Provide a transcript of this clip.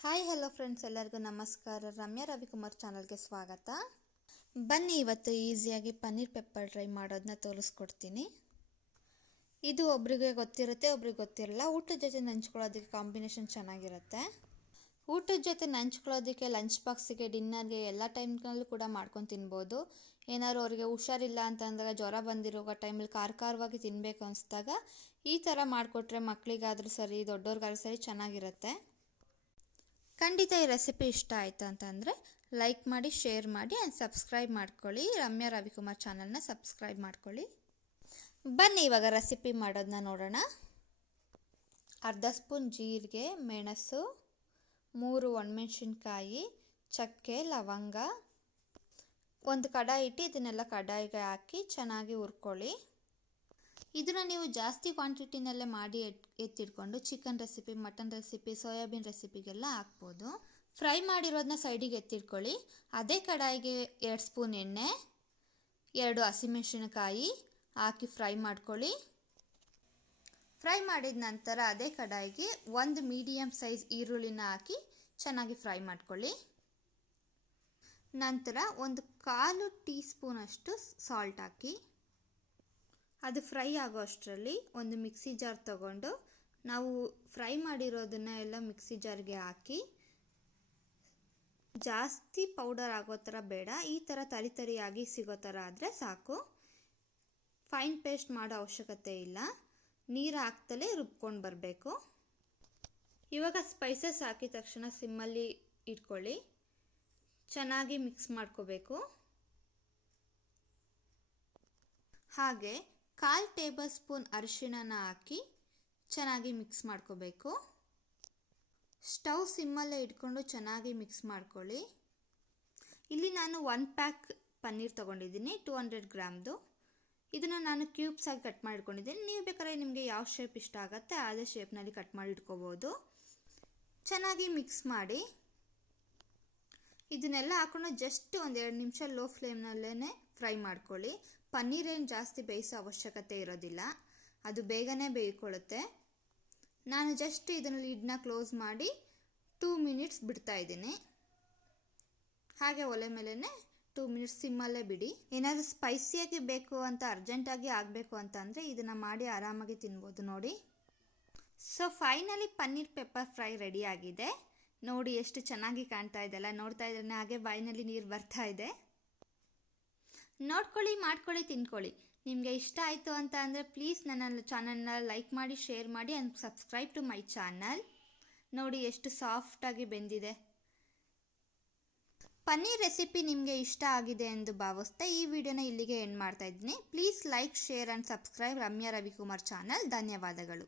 Hi hello friends ಎಲ್ಲರಿಗೂ ನಮಸ್ಕಾರ. ರಮ್ಯಾ ರವಿಕುಮಾರ್ ಚಾನಲ್ಗೆ ಸ್ವಾಗತ. ಬನ್ನಿ ಇವತ್ತು ಈಸಿಯಾಗಿ ಪನ್ನೀರ್ ಪೆಪ್ಪರ್ ಡ್ರೈ ಮಾಡೋದನ್ನ ತೋರಿಸ್ಕೊಡ್ತೀನಿ. ಇದು ಒಬ್ರಿಗೆ ಗೊತ್ತಿರುತ್ತೆ, ಒಬ್ರಿಗೆ ಗೊತ್ತಿರಲ್ಲ. ಊಟದ ಜೊತೆ ನಂಚ್ಕೊಳ್ಳೋದಕ್ಕೆ ಕಾಂಬಿನೇಷನ್ ಚೆನ್ನಾಗಿರುತ್ತೆ. ಊಟದ ಜೊತೆ ನಂಚ್ಕೊಳ್ಳೋದಕ್ಕೆ ಲಂಚ್ ಬಾಕ್ಸಿಗೆ ಡಿನ್ನರ್ಗೆ ಎಲ್ಲ ಟೈಮ್ನಲ್ಲೂ ಕೂಡ ಮಾಡ್ಕೊಂಡು ತಿನ್ಬೋದು. ಏನಾದ್ರು ಅವರಿಗೆ ಹುಷಾರಿಲ್ಲ ಅಂತ ಅಂದಾಗ, ಜ್ವರ ಬಂದಿರೋ ಟೈಮಲ್ಲಿ ಖಾರ ಖಾರವಾಗಿ ತಿನ್ನಬೇಕು ಅನಿಸ್ದಾಗ ಈ ಥರ ಮಾಡಿಕೊಟ್ರೆ ಮಕ್ಕಳಿಗಾದರೂ ಸರಿ ದೊಡ್ಡವ್ರಿಗಾದ್ರೂ ಸರಿ ಚೆನ್ನಾಗಿರುತ್ತೆ. ಖಂಡಿತ ಈ ರೆಸಿಪಿ ಇಷ್ಟ ಆಯಿತು ಅಂತಂದರೆ ಲೈಕ್ ಮಾಡಿ ಶೇರ್ ಮಾಡಿ ಆ್ಯಂಡ್ ಸಬ್ಸ್ಕ್ರೈಬ್ ಮಾಡ್ಕೊಳ್ಳಿ. ರಮ್ಯಾ ರವಿಕುಮಾರ್ ಚಾನಲ್ನ ಸಬ್ಸ್ಕ್ರೈಬ್ ಮಾಡ್ಕೊಳ್ಳಿ. ಬನ್ನಿ ಇವಾಗ ರೆಸಿಪಿ ಮಾಡೋದನ್ನ ನೋಡೋಣ. ಅರ್ಧ ಸ್ಪೂನ್ ಜೀರಿಗೆ, ಮೆಣಸು, ಮೂರು ಒಣಮೆಣ್ಸಿನ್ಕಾಯಿ, ಚಕ್ಕೆ, ಲವಂಗ. ಒಂದು ಕಡಾಯಿ ಇಟ್ಟು ಇದನ್ನೆಲ್ಲ ಕಡಾಯಿಗೆ ಹಾಕಿ ಚೆನ್ನಾಗಿ ಹುರ್ಕೊಳ್ಳಿ. ಇದನ್ನು ನೀವು ಜಾಸ್ತಿ ಕ್ವಾಂಟಿಟಿನಲ್ಲೇ ಮಾಡಿ ಎತ್, ಎತ್ತಿಟ್ಕೊಂಡು chicken recipe mutton recipe soyabean ರೆಸಿಪಿಗೆಲ್ಲ ಹಾಕ್ಬೋದು. ಫ್ರೈ ಮಾಡಿರೋದನ್ನ ಸೈಡಿಗೆ ಎತ್ತಿಟ್ಕೊಳ್ಳಿ. ಅದೇ ಕಡಾಯಿಗೆ ಎರಡು ಸ್ಪೂನ್ ಎಣ್ಣೆ, ಎರಡು ಹಸಿಮೆಣಸಿನಕಾಯಿ ಹಾಕಿ ಫ್ರೈ ಮಾಡ್ಕೊಳ್ಳಿ. ಫ್ರೈ ಮಾಡಿದ ನಂತರ ಅದೇ ಕಡಾಯಿಗೆ ಒಂದು ಮೀಡಿಯಮ್ ಸೈಜ್ ಈರುಳ್ಳಿನ ಹಾಕಿ ಚೆನ್ನಾಗಿ ಫ್ರೈ ಮಾಡ್ಕೊಳ್ಳಿ. ನಂತರ ಒಂದು ಕಾಲು ಟೀ ಸ್ಪೂನಷ್ಟು ಸಾಲ್ಟ್ ಹಾಕಿ. ಅದು ಫ್ರೈ ಆಗೋ ಅಷ್ಟರಲ್ಲಿ ಒಂದು ಮಿಕ್ಸಿ ಜಾರ್ ತಗೊಂಡು ನಾವು ಫ್ರೈ ಮಾಡಿರೋದನ್ನ ಎಲ್ಲ ಮಿಕ್ಸಿ ಜಾರ್ಗೆ ಹಾಕಿ, ಜಾಸ್ತಿ ಪೌಡರ್ ಆಗೋ ಥರ ಬೇಡ, ಈ ಥರ ತರಿ ತರಿಯಾಗಿ ಸಿಗೋ ಥರ ಆದರೆ ಸಾಕು. ಫೈನ್ ಪೇಸ್ಟ್ ಮಾಡೋ ಅವಶ್ಯಕತೆ ಇಲ್ಲ. ನೀರು ಹಾಕ್ತಲೇ ರುಬ್ಕೊಂಡು ಬರಬೇಕು. ಇವಾಗ ಸ್ಪೈಸಸ್ ಹಾಕಿದ ತಕ್ಷಣ ಸಿಮ್ಮಲ್ಲಿ ಇಟ್ಕೊಳ್ಳಿ. ಚೆನ್ನಾಗಿ ಮಿಕ್ಸ್ ಮಾಡ್ಕೋಬೇಕು. ಹಾಗೆ ಕಾಲು ಟೇಬಲ್ ಸ್ಪೂನ್ ಅರಿಶಿಣನ ಹಾಕಿ ಚೆನ್ನಾಗಿ ಮಿಕ್ಸ್ ಮಾಡ್ಕೋಬೇಕು. ಸ್ಟವ್ ಸಿಮ್ಮಲ್ಲೇ ಇಟ್ಕೊಂಡು ಚೆನ್ನಾಗಿ ಮಿಕ್ಸ್ ಮಾಡ್ಕೊಳ್ಳಿ. ಇಲ್ಲಿ ನಾನು ಒನ್ ಪ್ಯಾಕ್ ಪನ್ನೀರ್ ತೊಗೊಂಡಿದ್ದೀನಿ, ಟೂ ಹಂಡ್ರೆಡ್ ಗ್ರಾಮ್ದು. ಇದನ್ನು ನಾನು ಕ್ಯೂಬ್ಸ್ ಆಗಿ ಕಟ್ ಮಾಡಿಕೊಂಡಿದ್ದೀನಿ ನೀವು ಬೇಕಾದ್ರೆ ನಿಮಗೆ ಯಾವ ಶೇಪ್ ಇಷ್ಟ ಆಗುತ್ತೆ ಅದೇ ಶೇಪ್ನಲ್ಲಿ ಕಟ್ ಮಾಡಿ ಇಟ್ಕೋಬೋದು. ಚೆನ್ನಾಗಿ ಮಿಕ್ಸ್ ಮಾಡಿ ಇದನ್ನೆಲ್ಲ ಹಾಕೊಂಡು ಜಸ್ಟ್ ಒಂದೆರಡು ನಿಮಿಷ ಲೋ ಫ್ಲೇಮ್ನಲ್ಲೇ ಫ್ರೈ ಮಾಡ್ಕೊಳ್ಳಿ. ಪನ್ನೀರ್ ಏನು ಜಾಸ್ತಿ ಬೇಯಿಸೋ ಅವಶ್ಯಕತೆ ಇರೋದಿಲ್ಲ. ಅದು ಬೇಗನೆ ಬೇಯ್ಕೊಳ್ಳುತ್ತೆ. ನಾನು ಜಸ್ಟ್ ಇದನ್ನು ಲಿಡ್ನ ಕ್ಲೋಸ್ ಮಾಡಿ ಟೂ ಮಿನಿಟ್ಸ್ ಬಿಡ್ತಾ ಇದ್ದೀನಿ. ಹಾಗೆ ಒಲೆ ಮೇಲೇ ಟೂ ಮಿನಿಟ್ಸ್ ಸಿಮ್ಮಲ್ಲೇ ಬಿಡಿ. ಏನಾದರೂ ಸ್ಪೈಸಿಯಾಗಿ ಬೇಕು ಅಂತ ಅರ್ಜೆಂಟಾಗಿ ಆಗಬೇಕು ಅಂತ ಅಂದರೆ ಇದನ್ನು ಮಾಡಿ ಆರಾಮಾಗಿ ತಿನ್ಬೋದು ನೋಡಿ. So finally paneer pepper fry ready ಆಗಿದೆ. ನೋಡಿ ಎಷ್ಟು ಚೆನ್ನಾಗಿ ಕಾಣ್ತಾ ಇದೆಲ್ಲ ನೋಡ್ತಾ ಇದ್ರೆ ಹಾಗೆ ಬಾಯಿನಲ್ಲಿ ನೀರು ಬರ್ತಾ ಇದೆ. ನೋಡ್ಕೊಳ್ಳಿ, ಮಾಡ್ಕೊಳ್ಳಿ, ತಿನ್ಕೊಳ್ಳಿ. ನಿಮಗೆ ಇಷ್ಟ ಆಯಿತು ಅಂತ ಅಂದರೆ ಪ್ಲೀಸ್ ನನ್ನ ಚಾನಲ್ನ ಲೈಕ್ ಮಾಡಿ ಶೇರ್ ಮಾಡಿ and subscribe to my channel ನೋಡಿ ಎಷ್ಟು ಸಾಫ್ಟಾಗಿ ಬೆಂದಿದೆ. ಪನ್ನೀರ್ ರೆಸಿಪಿ ನಿಮಗೆ ಇಷ್ಟ ಆಗಿದೆ ಎಂದು ಭಾವಿಸ್ತಾ ಈ ವಿಡಿಯೋನ ಇಲ್ಲಿಗೆ ಎಂಡ್ ಮಾಡ್ತಾ ಇದ್ದೀನಿ. Please like share and subscribe Ramya Ravikumar channel ಧನ್ಯವಾದಗಳು.